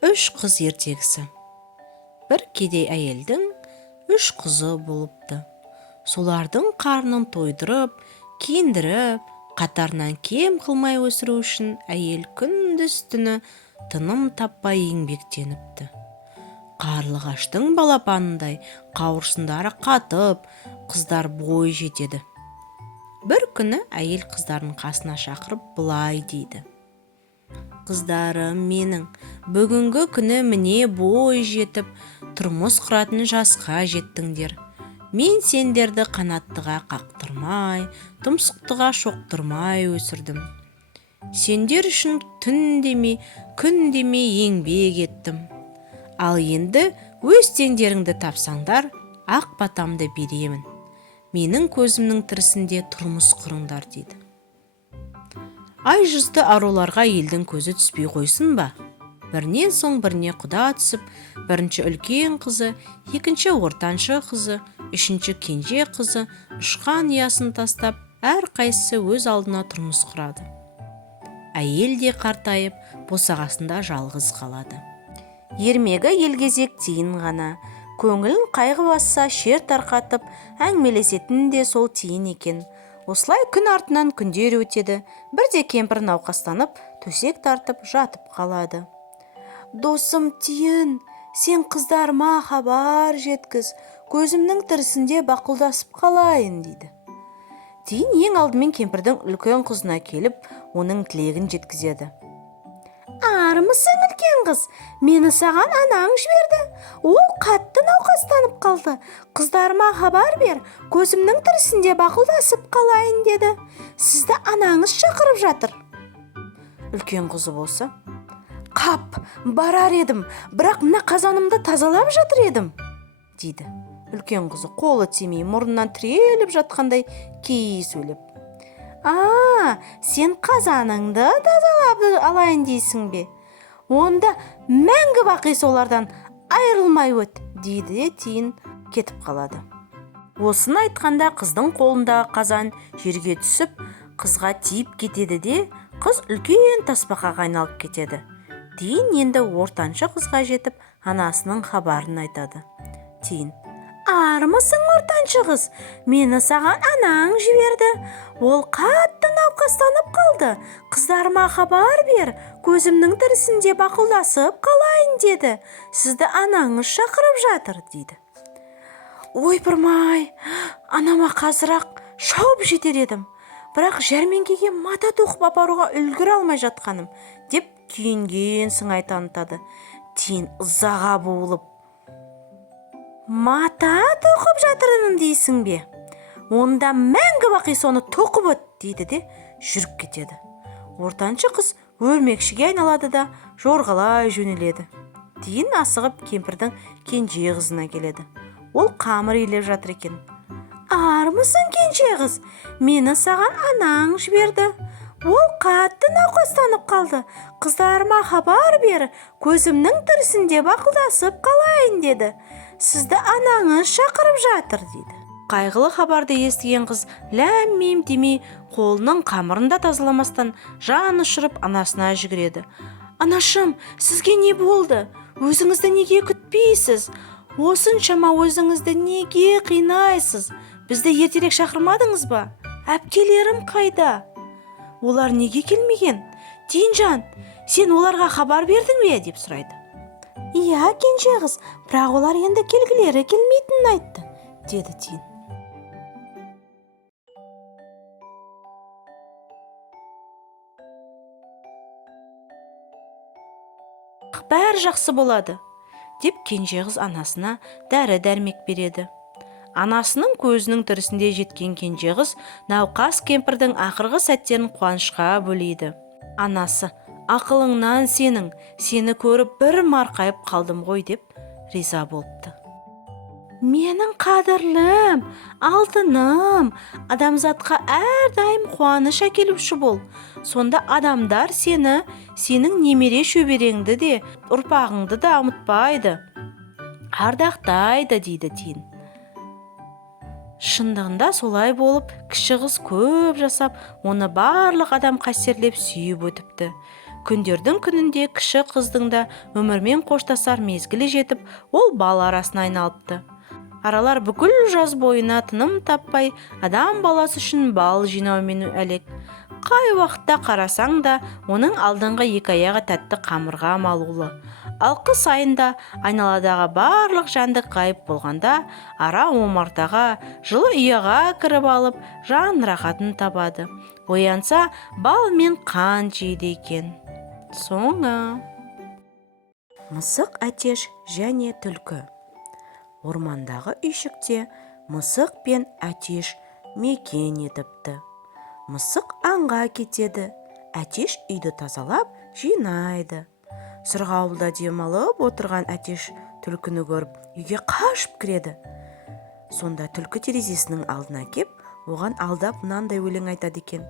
Үш қыз ертегісі. Бір кедей әйелдің үш қызы болыпты. Солардың қарнын тойдырып, киіндіріп, қатарынан кем қылмай өсіру үшін әйел күндіз-түні тыным таппай еңбектеніпті. Қарлығаштың балапанындай қауырсындары қатып, қыздар бой жетеді. Бір күні әйел қыздарын қасына шақырып былай дейді: «Қыздарым менің, бүгінгі күні міне бой жетіп, тұрмыс құратын жасқа жеттіңдер. Мен сендерді қанаттыға қақтырмай, тұмсықтыға шоқтырмай өсірдім. Сендер үшін түн демей, күн демей еңбек еттім. Ал енді өз теңдеріңді тапсаңдар, ақ батамды беремін. Менің көзімнің тірісінде тұрмыс құрыңдар» дейді. Ай жүзді аруларға елдің көзі түспей қойсын ба? Бірінен соң біріне құда түсіп, бірінші үлкен қызы, екінші ортаншы қызы, үшінші кенже қызы ұшқан ұясын тастап, әр қайсысы өз алдына тұрмыс құрады. Әйел де қартайып, босағасында жалғыз қалады. Ермегі елгезек тиын ғана, көңілін қайғы басса шер тарқатып, әңгімелесетін де сол тиын екен. Осылай күн артынан күндер өтеді, бірде кемпір науқастанып, төсек тартып жатып қалады. «Досым тиын, сен қыздарыма хабар жеткіз, көзімнің тірісінде бақұлдасып қалайын» дейді. Тиын ең алдымен кемпірдің үлкен қызына келіп, оның тілегін жеткізеді. «Армысың, үлкен қыз, мені саған анаң жіберді. Ол қатты науқастанып қалды. Қыздарыма хабар бер, көзімнің тірісінде бақұлдасып қалайын деді. Сізді анаңыз шақырып жатыр». Үлкен қызы болса: «Қап, барар едім, бірақ мына қазанымды тазалап жатыр едім» дейді. Үлкен қызы қолы тимей, мұрнынан тіреліп жатқандай кей сөйлеп: Сен қазаныңды тазалап алайын дейсің бе? Онда мәңгі бақи солардан айырылмай өт» дейді де тиын кетіп қалады. Осыны айтқанда қыздың қолындағы қазан жерге түсіп, қызға тиіп кетеді де, қыз үлкен тасбақаға айналып кетеді. Тиын енді ортаншы қызға жетіп, анасының хабарын айтады. Тиын: «Армысың, ортаншы қыз, мені саған анаң жіберді. Ол қатты науқастанып қалды. Қыздарыма хабар бер, көзімнің тірісінде бақұлдасып қалайын деді. Сізді анаңыз шақырып жатыр» дейді. «Ойпырмай, анама қазір-ақ шауып жетер едім, бірақ жәрмеңкеге мата тоқып апаруға үлгіре алмай жатқаным» деп күйінген сыңай танытады. Тиын ызаға буылып: «Мата тоқып жатырмын дейсің бе? Онда мәңгі бақи соны тоқып өт» дейді де жүріп кетеді. Ортаншы қыз өрмекшіге айналады да жорғалай жөнеледі. Тиын асығып кемпірдің кенже қызына келеді. Ол қамыр илеп жатыр екен. «Армысың, кенже қыз, мені саған анаң жіберді. Ол қатты науқастанып қалды. Қыздарыма хабар бер, көзімнің тірісінде бақұлдасып қалайын деді. Сізді анаңыз шақырып жатыр» дейді. Қайғылы хабарды естіген қыз ләм-мим демей, қолының қамырында тазаламастан жан ұшырып анасына жүгіреді. «Анашым, сізге не болды? Өзіңізді неге күтпейсіз? Осыншама өзіңізді неге қинайсыз? Бізді ертерек шақырмадыңыз ба? Әпкелерім қайда? Олар неге келмеген? Тиынжан, сен оларға хабар бердің бе?» деп сұрайды. «Иә, кенже қыз, бірақ олар енді келгілері келмейтінін айтты» деді Тиын. «Бәрі жақсы болады» деп кенже қыз анасына дәрі-дәрмек береді. Анасының көзінің тірісінде жеткен кенже қыз науқас кемпірдің ақырғы сәттерін қуанышқа бөлейді. Анасы: «Ақылыңнан сенің, сені көріп бір марқайып қалдым ғой» деп риза болыпты. «Менің қадірлім, алтыным, адамзатқа әрдайым қуаныш әкелуші бол. Сонда адамдар сенің немере шөбереңді де, ұрпағыңды да ұмытпайды, ардақтайды» дейді Тиын. Шындығында солай болып, кіші қыз көп жасап, оны барлық адам қастерлеп сүйіп өтіпті. Күндердің күнінде кіші қыздың да өмірмен қоштасар мезгілі жетіп, ол бал арасына айналыпты. Аралар бүкіл жаз бойына тыным таппай, адам баласы үшін бал жинаумен әлек. Қай уақытта қарасаң да, оның алдыңғы екі аяғы тәтті қамырға малулы. Ал қыс айында айналадағы барлық жәндік ғайып болғанда, ара омартаға, жылы ұяға кіріп алып, жан рахатын табады. Оянса, бал мен қан жейді екен. Соңы. Мысық, әтеш және түлкі. Ормандағы үйшікте мысық пен әтеш мекен етіпті. Мысық аңға кетеді, әтеш үйді тазалап жинайды. Сырғауылда демалып отырған әтеш түлкіні көріп, үйге қашып кіреді. Сонда түлкі терезесінің алдына кеп, оған алдап мынандай өлең айтады екен.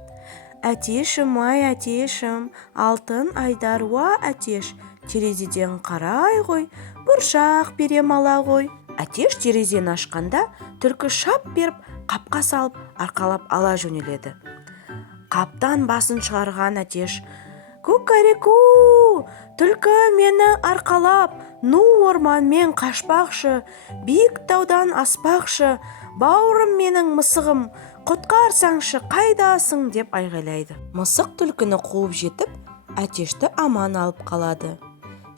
Әтешім, ай әтешім, алтын айдар уа әтеш, терезеден қарай ғой, бұршақ берем ала ғой. Әтеш терезені ашқанда, түлкі шап беріп, қапқа салып, арқалап ала жөнеледі. Қаптан басын шығарған әтеш: «Ку-ка-ре-ку, түлкі мені арқалап, ну орманмен қашпақшы, биік таудан аспақшы, бауырым менің мысығым, құтқарсаңшы, қайдасың?» деп айғайлайды. Мысық түлкіні қуып жетіп, әтешті аман алып қалады.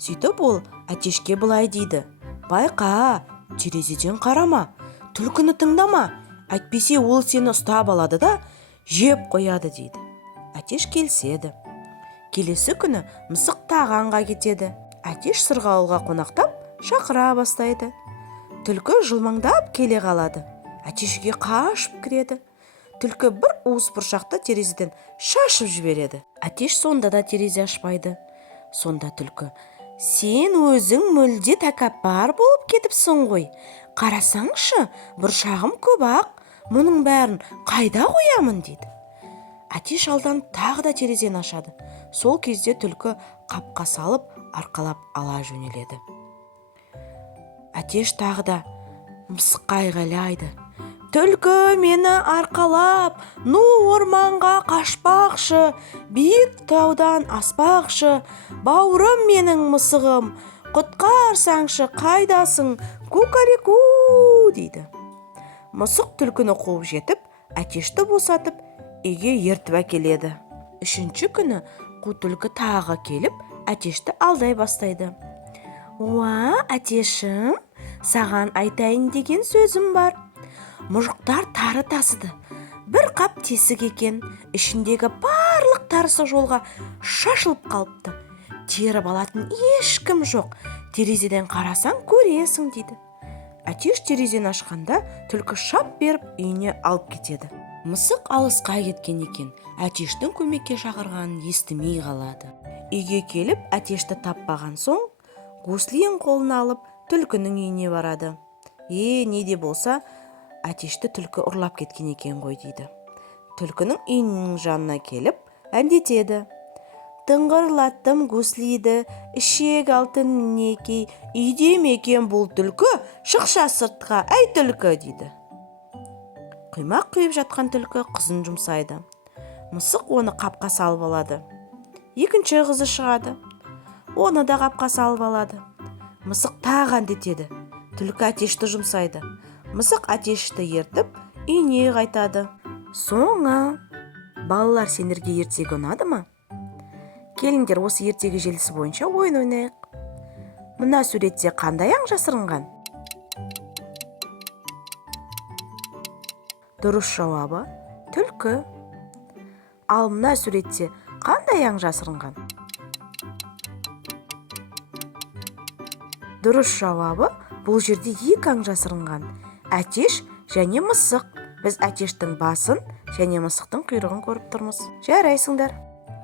Сөйтіп ол әтешке былай дейді: «Байқа, терезеден қарама, түлкіні тыңдама, әйтпесе ол сені ұстап алады да жеп қояды» дейді. Әтеш келіседі. Келесі күні мысық тағы аңға кетеді. Әтеш сырғауылға қонақтап шақыра бастайды. Түлкі жылмаңдап келе қалады. Әтешге қашып кіреді. Түлкі бір уыс бұршақты терезеден шашып жібереді. Әтеш сонда да терезе ашпайды. Сонда түлкі: «Сен өзің мүлде тәкаппар болып кетіпсің ғой. Қарасаңшы, бұршағым көп ақ, мұның бәрін қайда қоямын?» дейді. Әтеш алданып тағы да терезені ашады. Сол кезде түлкі қапқа салып, арқалап ала жөнеледі. Әтеш тағы да мысыққа айғайлайды: «Түлкі мені арқалап, ну орманға қашпақшы, биік таудан аспақшы, бауырым менің мысығым, құтқарсаңшы, қайдасың, ку-ка-ре-ку» дейді. Мысық түлкіні қуып жетіп, әтешті босатып, үйге ертіп әкеледі. Үшінші күні қу түлкі тағы келіп, әтешті алдай бастайды. «Уа, әтешім, саған айтайын деген сөзім бар. Мұжықтар тары тасыды. Бір қап тесік екен, ішіндегі барлық тарысы жолға шашылып қалыпты. Теріп алатын ешкім жоқ. Терезеден қарасаң көресің» дейді. Әтеш терезені ашқанда, түлкі шап беріп үйіне алып кетеді. Мысық алысқа кеткен екен, әтештің көмекке шақырғанын естімей қалады. Үйге келіп, әтешті таппаған соң, гуслин қолына алып, түлкінің үйіне барады. Не де болса, әтешті түлкі ұрлап кеткен екен ғой дейді. Түлкінің үйінің жанына келіп, әндетеді: «Тыңғырлаттым гуслиді, ішек алтын мінекей, үйде мекен бұл түлкі, шықша сыртқа, әй түлкі» дейді. Құймақ құйып жатқан түлкі қызын жұмсайды. Мысық оны қапқа салып алады. Екінші қызы шығады. Оны да қапқа салып алады. Мысық тағы әндетеді. Түлкі әтешті жұмсайды. Мысық әтешті ертіп, үйіне қайтады. Соңы. Балалар, сендерге ертегі ұнады ма? Келіңдер, осы ертегі желісі бойынша ойын ойнайық. Мына суретте қандай аң жасырынған? Дұрыс жауабы түлкі. Ал мына суретте қандай аң жасырынған? Дұрыс жауабы бұл жерде екі аң жасырынған: әтеш және мысық. Біз әтештің басын және мысықтың құйрығын көріп тұрмыз. Жарайсыңдар.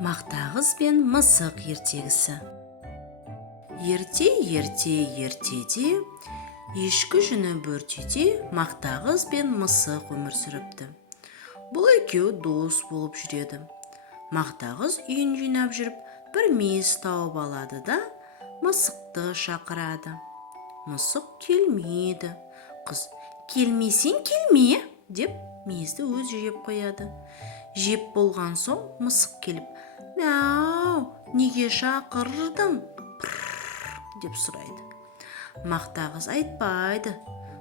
Мақтағыз бен мысық ертегісі. Ертеде, ешкі жүні бөртеде мақтағыз бен мысық өмір сүріпті. Бұл екеуі дос болып жүреді. Мақтағыз үйін жинап жүріп, бір мейіз тауып алады да мысықты шақырады. Мысық келмейді. Қыз: «Келмесең келме» деп мейізді өзі жеп қояды. Жеп болған соң мысық келіп: Мяу, неге шақырдың? Деп сұрайды. Мақта қыз айтпайды.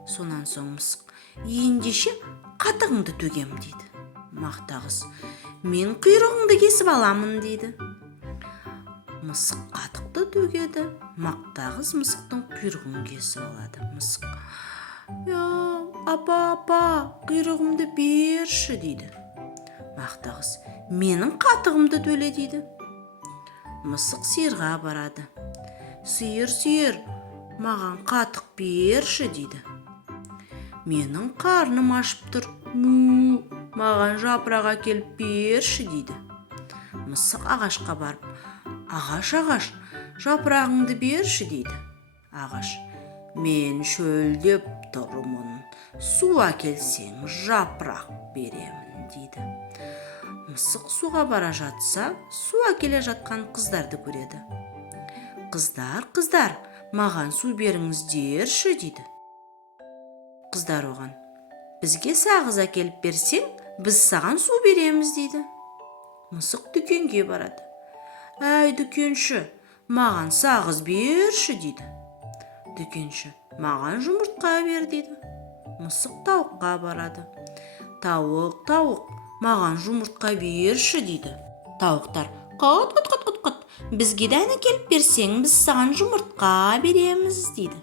Сонан соң мысық, ендеше қатығыңды төгем дейді. Мақта қыз, мен құйрығыңды кесіп аламын дейді. Мысық қатықты төгеді. Мақта қыз мысықтың құйрығын кесіп алады. Мысық, апа, құйрығымды берші дейді. Мақта қыз, менің қатығымды төле дейді. Мысық сиырға барады. Сиыр, маған қатық берші дейді. Менің қарным ашып тұр. Маған жапырақ әкеліп берші дейді. Мысық ағашқа барып, ағаш, жапырағыңды берші дейді. Ағаш, мен шөлдеп тұрмын, су әкелсең жапырақ беремін дейді. Мысық суға бара жатса, су әкеле жатқан қыздарды көреді. Қыздар, маған су беріңіздерші дейді. Қыздар оған, бізге сағыз әкеліп берсең, біз саған су береміз дейді. Мысық дүкенге барады. Әй, дүкенші, маған сағыз берші дейді. Дүкенші, маған жұмыртқа бер дейді. Мысық тауыққа барады. Тауық, маған жұмыртқа берші дейді. Тауықтар, қыт, бізге дән әкеліп берсең, біз саған жұмыртқа береміз дейді.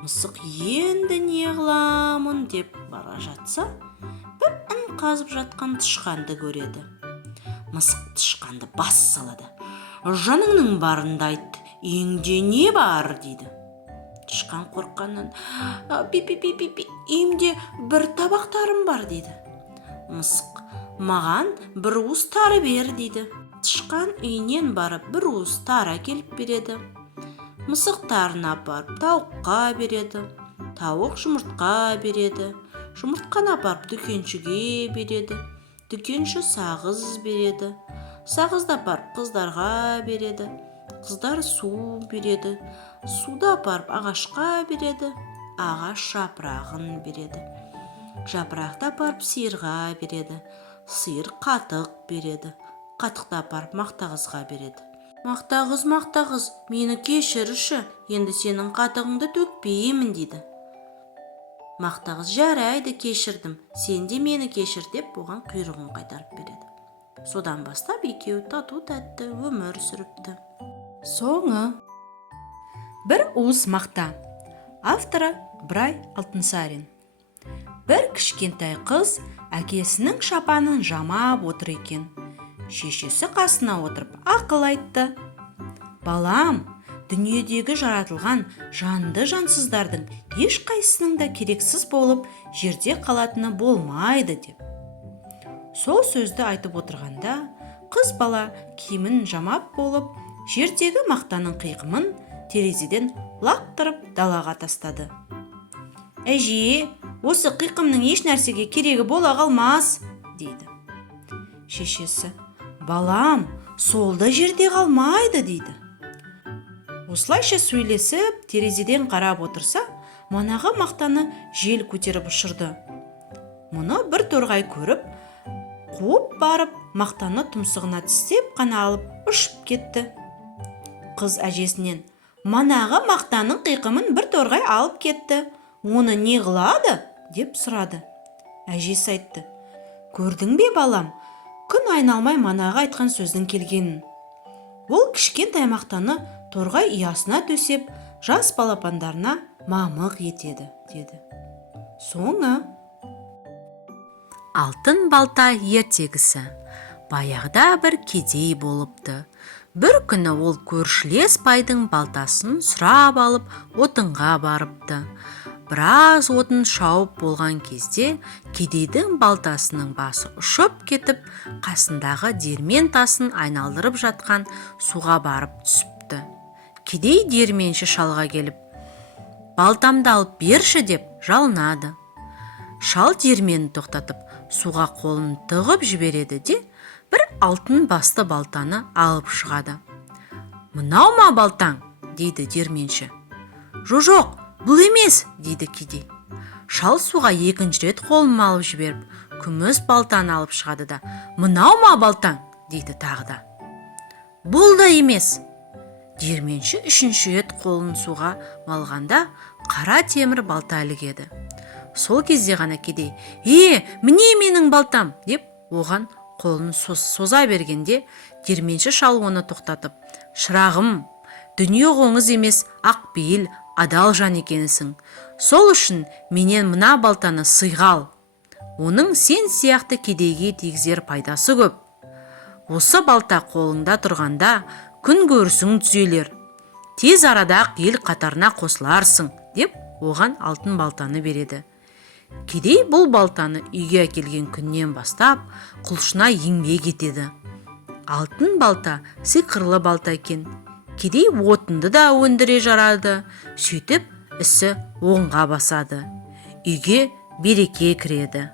Мысық енді не қыламын деп бара жатса, бір ін қазып жатқан тышқанды көреді. Мысық тышқанды бас салады. Жаныңның барында айт, үйіңде не бар дейді. Тышқан қорыққаннан, үйімде бір табақ тарым бар дейді. Мысық, маған бір уыс тары бер дейді. Тышқан үйінен барып бір уыс тары әкеліп береді. Мысық тарын апарып тауыққа береді. Тауық жұмыртқа береді. Жұмыртқаны апарып дүкеншіге береді. Дүкенші сағыз береді. Сағызды апарып қыздарға береді. Қыздар су береді. Суды апарып ағашқа береді. Ағаш жапырағын береді. Жапырақты апарып сиырға береді. Сиыр қатық береді. Қатықты апарып мақта қызға береді. Мақта қыз, мені кешірші, енді сенің қатығыңды төкпеймін дейді. Мақта қыз, жарайды, кешірдім, сен де мені кешір деп оған құйрығын қайтарып береді. Содан бастап екеуі тату тәтті өмір сүріпті. Соңы. Бір уыс мақта. Авторы Ибрай Алтынсарин. Бір кішкентай қыз әкесінің шапанын жамап отыр екен. Шешесі қасына отырып ақыл айтты. Балам, дүниедегі жаратылған жанды жансыздардың ешқайсының да керексіз болып жерде қалатыны болмайды деп. Сол сөзді айтып отырғанда, қыз бала киімін жамап болып, жердегі мақтаның қиқымын терезеден лақтырып далаға тастады. Әже, осы қиқымның еш нәрсеге керегі бола қалмас, дейді. Шешесі, балам, сол да жерде қалмайды, дейді. Осылайша сөйлесіп, терезеден қарап отырса, манағы мақтаны жел көтеріп ұшырды. Мұны бір торғай көріп, қуып барып, мақтаны тұмсығына тістеп қана алып ұшып кетті. Қыз әжесінен, манағы мақтаның қиқымын бір торғай алып кетті. Оны не қылады? Деп сұрады. Әжесі айтты. Көрдің бе, балам? Күн айналмай манағы айтқан сөздің келгенін. Ол кішкентай мақтаны торғай ұясына төсеп, жас балапандарына мамық етеді, деді. Соңы. Алтын балта ертегісі. Баяғыда бір кедей болыпты. Бір күні ол көршілес байдың балтасын сұрап алып, отынға барыпты. Біраз отын шауып болған кезде кедейдің балтасының басы ұшып кетіп, қасындағы диірмен тасын айналдырып жатқан суға барып түсіпті. Кедей диірменші шалға келіп, балтамды алып берші деп жалынады. Шал диірменді тоқтатып, суға қолын тығып жібереді де, бір алтын басты балтаны алып шығады. Мынау ма балтаң? Дейді диірменші. Жоқ, бұл емес, дейді кедей. Шал суға екінші рет қолын алып жіберіп, күміс балтаны алып шығады да, мынау ма балтаң? Дейді тағы да. бұл да емес. Диірменші үшінші рет қолын суға малғанда қара темір балта ілігеді. Сол кезде ғана кедей міне менің балтам деп оған қолын соза бергенде диірменші шал оны тоқтатып, шырағым, дүние қоңыз емес, ақ пейіл, адал жан екенсің. Сол үшін менен мына балтаны сыйға ал. Оның сен сияқты кедейге тигізер пайдасы көп. Осы балта қолыңда тұрғанда күн көрісің түзелер. Тез арада ел қатарына қосыларсың деп оған алтын балтаны береді. Кедей бұл балтаны үйге әкелген күннен бастап құлшына еңбек етеді. Алтын балта сиқырлы балта екен. Кедей отынды да өндіре жарады. Сөйтіп ісі оңға басады. Үйге береке кіреді.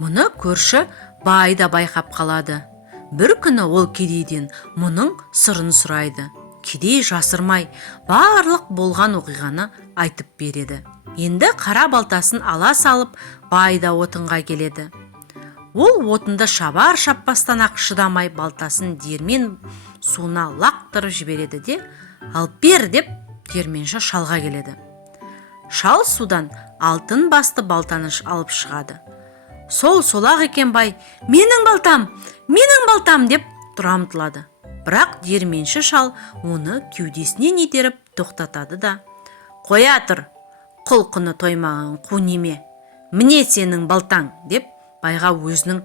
Мұны көрші бай да байқап қалады. Бір күні ол кедейден мұның сырын сұрайды. Кедей жасырмай барлық болған оқиғаны айтып береді. Енді қара балтасын ала салып, бай да отынға келеді. Ол отынды шабар шаппастан ақ шыдамай балтасын диірмен суына лақтырып жібереді де, алып бер деп диірменші шалға келеді. Шал судан алтын басты балтаны алып шығады. Сол-солақ екен бай, менің балтам деп тұра ұмтылады. Бірақ диірменші шал оны кеудесінен итеріп тоқтатады да, қоя тұр, құлқыны тоймаған қу неме, міне сенің балтаң деп байға өзінің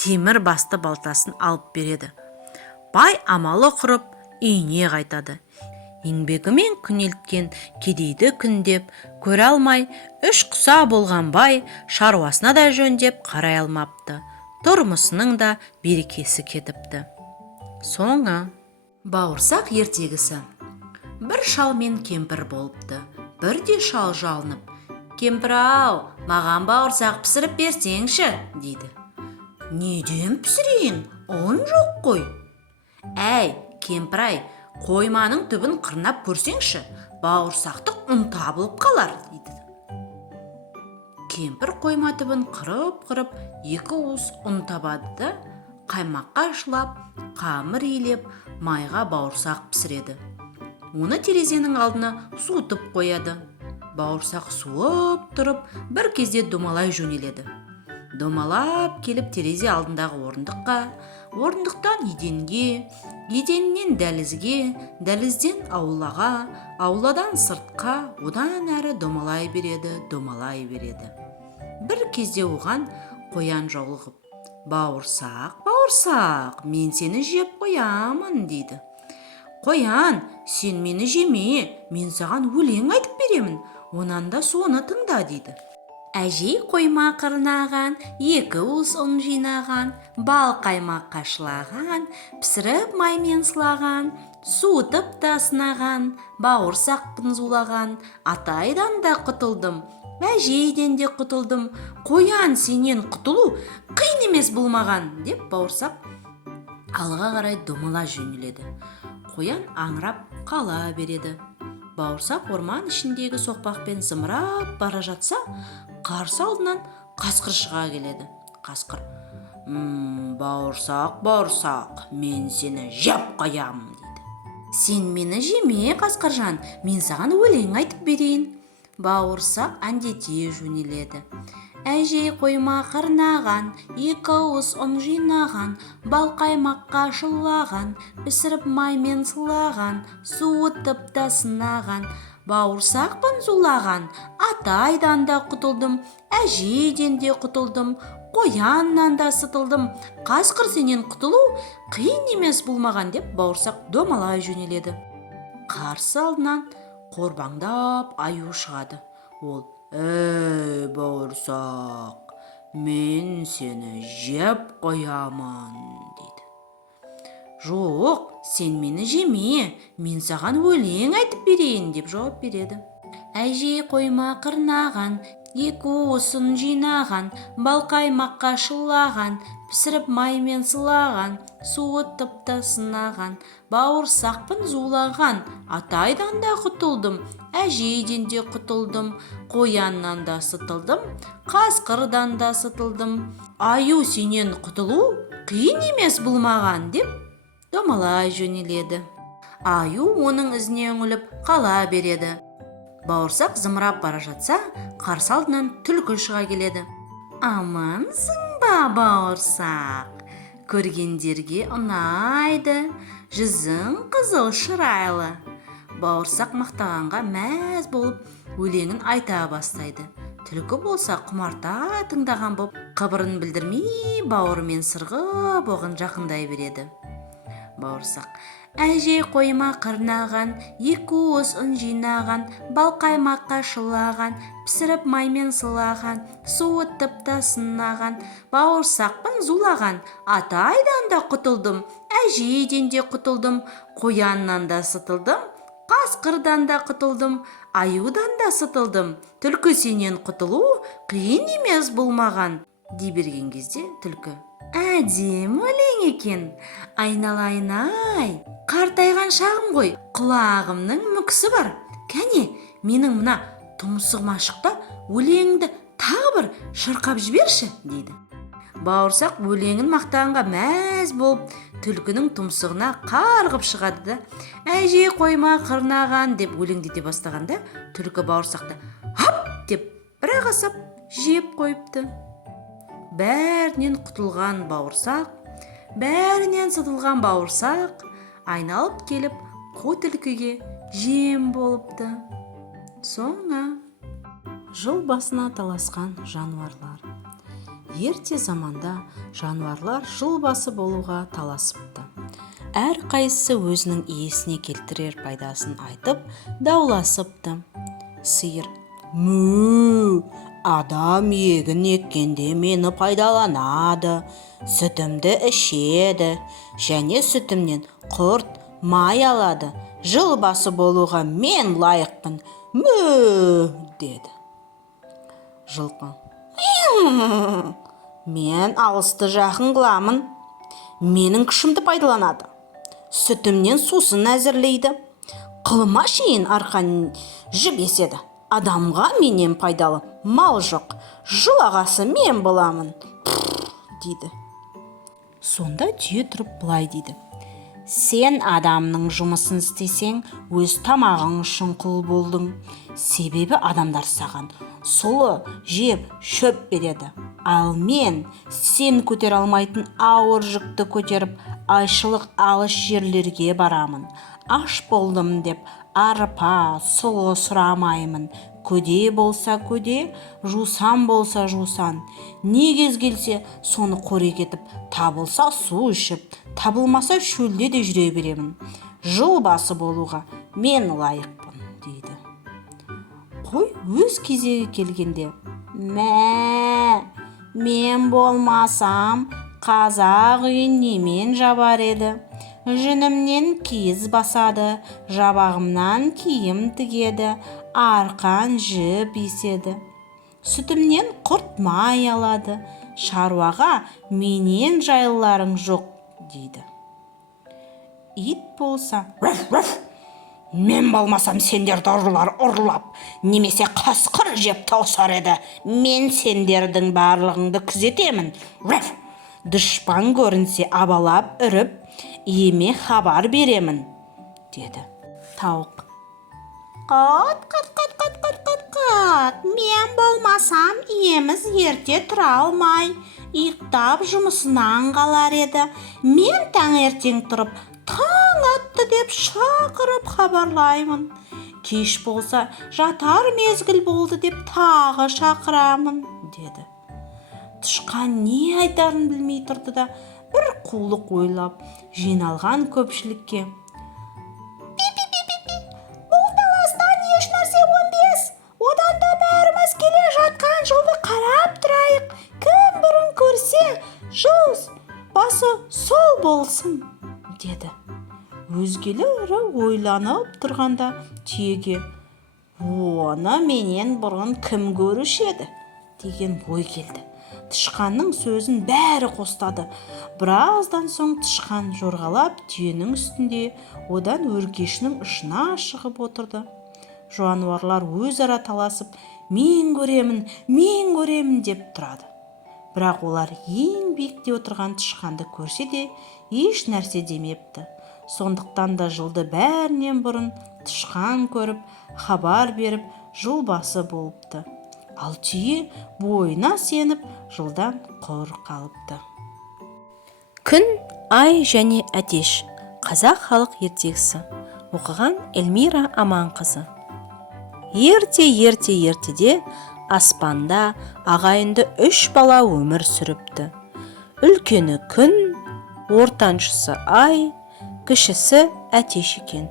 темір басты балтасын алып береді. Бай амалы құрып үйіне қайтады. Еңбегімен күнелткен кедейді күндеп көре алмай, үш құса болған бай шаруасына да жөндеп қарай алмапты. Тұрмысының да берекесі кетіпті. Соңы. Бауырсақ ертегісі. Бір шал мен кемпір болыпты. Бірде шал жалынып, кемпір-ау, маған бауырсақ пісіріп берсеңші, дейді. Неден пісірейін? Он жоқ қой. Әй, кемпір-ай, қойманың түбін қырнап көрсеңші, бауырсақтық ұн табылып қалар, дейді. Кемпір қойма түбін қырып, екі уыс ұн табады да, қаймаққа шылап, қамыр илеп, майға бауырсақ пісіреді. Оны терезенің алдына суытып қояды. Бауырсақ суып тұрып, бір кезде домалай жөнеледі. Домалап келіп терезе алдындағы орындықтан еденге, еденнен дәлізге, дәлізден аулаға, ауладан сыртқа, одан әрі домалай береді. Бір кезде оған қоян жолығып, бауырсақ, мен сені жеп қоямын, дейді. Қоян, сен мені жеме, мен саған өлең айтып беремін, онан да соны тыңда, дейді. Әжей қойма қырнаған, екі уыс ұн жинаған, бал қаймаққа шылаған, пісіріп маймен сылаған, суытып та сынаған, бауырсақпын зулаған, атайдан да құтылдым, әжейден де құтылдым, қоян, сенен құтылу қиын емес болмаған, деп бауырсақ алға қарай домала жөнеледі. Қоян аңырап қала береді. Бауырсақ орман ішіндегі соқпақпен зымырап бара жатса, қарсы алдынан қасқыр шыға келеді. Қасқыр: бауырсақ, мен сені жеп қоямын, дейді. Сен мені жеме, қасқыржан, мен саған өлең айтып берейін. Бауырсақ әндете жөнеледі. Әжей қойма қырнаған, екі уыс ұн жинаған, бал қаймаққа шылаған, пісіріп маймен сылаған, суытып та сынаған, бауырсақпын зулаған, атайдан да құтылдым, әжейден де құтылдым, қояннан да сытылдым, қасқыр, сенен құтылу қиын емес болмаған, деп бауырсақ домалай жөнеледі. Қарсы алдынан қорбаңдап аю шығады. Ол: әй, бауырсақ, мен сені жеп қоямын, дейді. Жоқ, сен мені жеме, мен саған өлең айтып берейін, деп жауап береді. Әжей қойма қырнаған, екі уысын жинаған, бал қаймаққа шылаған, пісіріп маймен сылаған, суытып та сынаған, бауырсақпын зулаған, атайдан да құтылдым, әжейден де құтылдым, қояннан да сытылдым, қасқырдан да сытылдым, аю, сенен құтылу қиын емес болмаған, деп домалай жөнеледі. Аю оның ізіне үңіліп қала береді. Бауырсақ зымырап бара жатса, қарсы алдынан түлкі шыға келеді. Амансың ба, бауырсақ? Көргендерге ұнайды, жүзің қызыл шырайлы. Бауырсақ мақтағанға мәз болып өлеңін айта бастайды. Түлкі болса құмарта тыңдаған боп, қыбырын білдірмей бауырымен сырғып оған жақындай береді. Бауырсақ: әже қойма қырнаған, екі уыс ұн жинаған, бал қаймаққа шылаған, пісіріп маймен сылаған, суытып та сынаған, бауырсақпын зулаған, атайдан да құтылдым, әжейден де құтылдым, қояннан да сытылдым, қасқырдан да құтылдым, аюдан да сытылдым, түлкі сенен құтылу қиын емес болмаған. Дей берген кезде түлкі: әдемі өлең екен, айналайын-ай, қартайған шағым ғой, құлағымның мүкісі бар, кәне менің мына тұмсығыма шықта өлеңді тағы бір шырқап жіберші, дейді. Бауырсақ өлеңін мақтағанға мәз болып түлкінің тұмсығына қарғып шығады да, әже қойма қырнаған деп өлеңдете бастағанда, түлкі бауырсақты хап деп бір-ақ асап жеп қойыпты. Бәрінен құтылған бауырсақ, бәрінен сытылған бауырсақ айналып келіп қу түлкіге жем болыпты. Соңы. Жыл басына таласқан жануарлар. Ерте заманда жануарлар жыл басы болуға таласыпты. Әр қайсысы өзінің иесіне келтірер пайдасын айтып дауласыпты. Сиыр: мө, адам егін еккенде мені пайдаланады, сүтімді ішеді, және сүтімнен құрт, май алады. Жыл басы болуға мен лайықпын, мө, деді. Жылқы: мен алысты жақын қыламын, менің күшімді пайдаланады, сүтімнен сусын әзірлейді, қылыма шейін арқан жіп еседі, адамға менен пайдалы мал жоқ, жыл ағасы мен боламын, дейді. Сонда түйе тұрып былай дейді: сен адамның жұмысын істесең, өз тамағың үшін құл болдың. Себебі адамдар саған сұлы жеп шөп береді. Ал мен сен көтер алмайтын ауыр жүкті көтеріп, айшылық алыс жерлерге барамын. Аш болдым деп арпа, сұлы сұрамаймын. Көде болса көде, жусан болса жусан. Не кез келсе соны қорек етіп, табылса су ішіп, табылмаса шөлде де жүре беремін. Жыл басы болуға мен лайықпын, дейді. Қой өз кезегі келгенде: мә, мен болмасам қазақ үйін немен жабар еді? Жүнімнен киіз басады, жабағымнан киім тігеді, арқан жіп еседі. Сүтімнен құрт май алады, шаруаға менен жайлыларың жоқ, дейді. Ит болса: мен болмасам сендерді ұрылар ұрлап, немесе қасқыр жеп таусар еді. Мен сендердің барлығыңды күзетемін. Дұшпан көрінсе абалап үріп, иеме хабар беремін, деді. Тауық: қат, қат, қат, қат, қат, қат, қат. Мен болмасам иеміз ерте тұра алмай, иықтап жұмысынан қалар еді. Мен таңертең тұрып, таң атты деп шақырып хабарлаймын. Кеш болса, жатар мезгіл болды деп тағы шақырамын, деді. Тышқан не айтарын білмей тұрды да, бір қулық ойлап, жиналған көпшілікке: бұл таластан еш нәрсе 15, одан да бәріміз келе жатқан жылды қарап тұрайық. Кім бұрын көрсе, жыл басы сол болсын, деді. Өзгелері ойланып тұрғанда түйеге: оны менен бұрын кім көруші еді, деген ой келді. Тышқанның сөзін бәрі қостады. Біраздан соң тышқан жорғалап түйенің үстінде, одан өркешінің ұшына шығып отырды. Жануарлар өзара таласып, мен көремін деп тұрады. Бірақ олар ең биікте отырған тышқанды көрсе де, еш нәрсе демепті. Сондықтан да жылды бәрінен бұрын тышқан көріп, хабар беріп, жыл басы болыпты. Ал түйе бойына сеніп, жылдан құр қалыпты. Күн, ай және әтеш. Қазақ халық ертегісі. Оқыған Эльмира Аманқызы. Ертеде аспанда ағайынды 3 бала өмір сүріпті. Үлкені күн, ортаншысы ай, кішісі әтеш екен.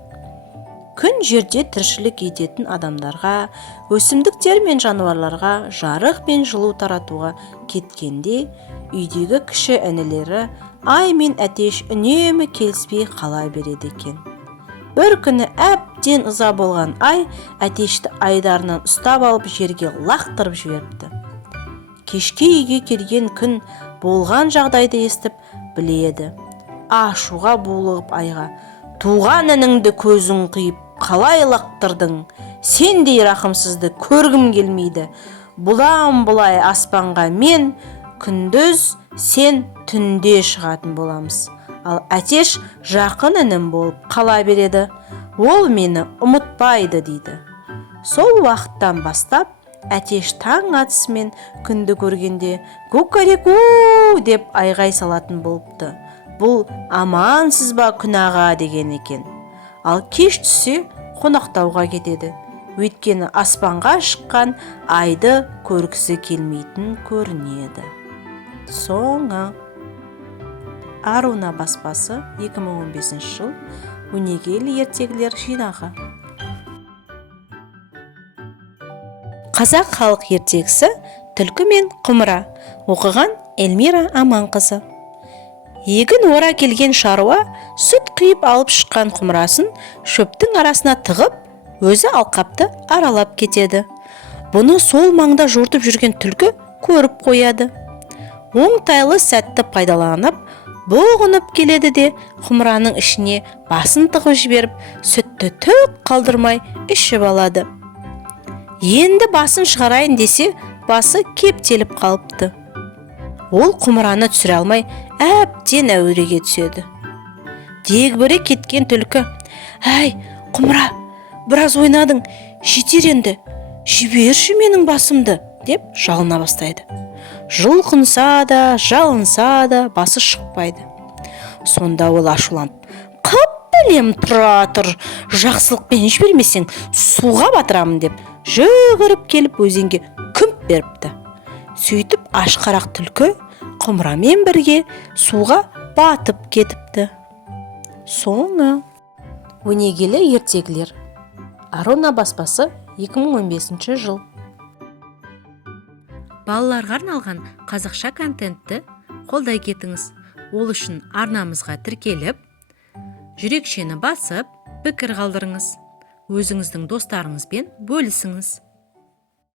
Күн жерде тіршілік ететін адамдарға, өсімдіктер мен жануарларға жарық пен жылу таратуға кеткенде, үйдегі кіші інілері ай мен әтеш үнемі келіспей қала береді екен. Бір күні әбден ыза болған ай әтешті айдарынан ұстап алып жерге лақтырып жіберіпті. Кешке үйге келген күн болған жағдайды естіп біледі. Ашуға булығып айға: «Туған ініңді көзің қиып қалай лақтырдың? Сендей рақымсызды көргім келмейді. Бұлам бұлай аспанға мен күндіз, сен түнде шығатын боламыз. Ал әтеш жақын інім болып қала береді. Ол мені ұмытпайды» дейді. Сол уақыттан бастап әтеш таң атысымен күнді көргенде «Кукареку» деп айғай салатын болыпты. Бұл «Амансыз ба күн аға» деген екен. Ал кеш түссе қонақтауға кетеді. Өйткені аспанға шыққан айды көргісі келмейтін көрінеді. Соңы. Аруна баспасы, 2015 жыл, өнегелі ертегілер жинағы. Қазақ халық ертегісі «Түлкі мен құмыра». Оқыған Эльмира Аманқызы. Егін ора келген шаруа сүт құйып алып шыққан құмырасын шөптің арасына тығып, өзі алқапты аралап кетеді. Бұны сол маңда жортып жүрген түлкі көріп қояды. Оңтайлы сәтті пайдаланып, бұғынып келеді де құмыраның ішіне басын тығып жіберіп, сүтті түк қалдырмай ішіп алады. Енді басын шығарайын десе, басы кептеліп қалыпты. Ол құмыраны түсіре алмай, әбден әуреге түседі. Дегбірі кеткен түлкі: «Әй, құмыра, біраз ойнадың, жетер енді, жіберші менің басымды» деп жалына бастайды. Жұлқынса да, жалынса да басы шықпайды. Сонда ол ашуланып: «Қап білем, тұра тұр, жақсылықпен жібермесең суға батырамын» деп жүгіріп келіп өзенге күмп беріпті. Сөйтіп ашқарақ түлкі құмырамен бірге суға батып кетіпті. Соңы. Өнегелі ертегілер. Аруна баспасы, 2015 жыл. Балаларға арналған қазақша контентті қолдай кетіңіз. Ол үшін арнамызға тіркеліп, жүрекшені басып, пікір қалдырыңыз. Өзіңіздің достарыңызбен бөлісіңіз.